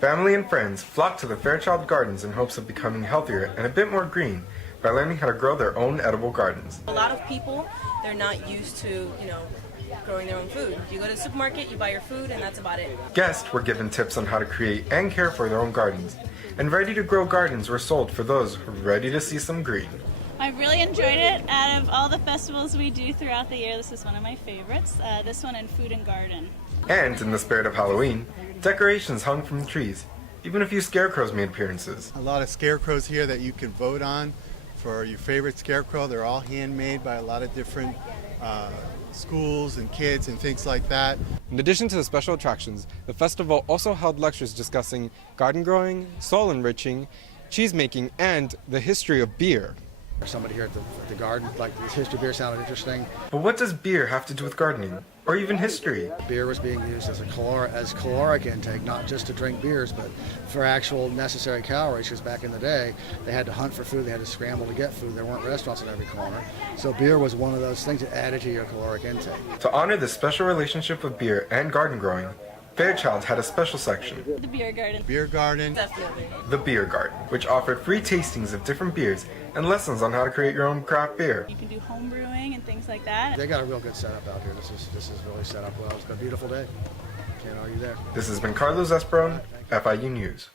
Family and friends flock to the Fairchild Gardens in hopes of becoming healthier and a bit more green by learning how to grow their own edible gardens. A lot of people, they're not used to, growing their own food. You go to the supermarket, you buy your food, and that's about it. Guests were given tips on how to create and care for their own gardens, and ready-to-grow gardens were sold for those who were ready to see some green. I really enjoyed it. Out of all the festivals we do throughout the year, this is one of my favorites. This one and Food and Garden. And in the spirit of Halloween, decorations hung from the trees. Even a few scarecrows made appearances. A lot of scarecrows here that you can vote on for your favorite scarecrow. They're all handmade by a lot of different schools and kids and things like that. In addition to the special attractions, the festival also held lectures discussing garden growing, soil enriching, cheese making, and the history of beer. Somebody here at the garden, like this history of beer sounded interesting. But what does beer have to do with gardening? Or even history? Beer was being used as caloric intake, not just to drink beers, but for actual necessary calories, because back in the day, they had to hunt for food, they had to scramble to get food, there weren't restaurants in every corner. So beer was one of those things that added to your caloric intake. To honor the special relationship of beer and garden growing, Fairchild had a special section, The Beer Garden. Beer garden. Definitely. the Beer Garden, which offered free tastings of different beers and lessons on how to create your own craft beer. You can do home brewing and things like that. They got a real good setup out here. This is really set up well. It's been a beautiful day. Can't argue there. This has been Carlos Esperon, FIU News.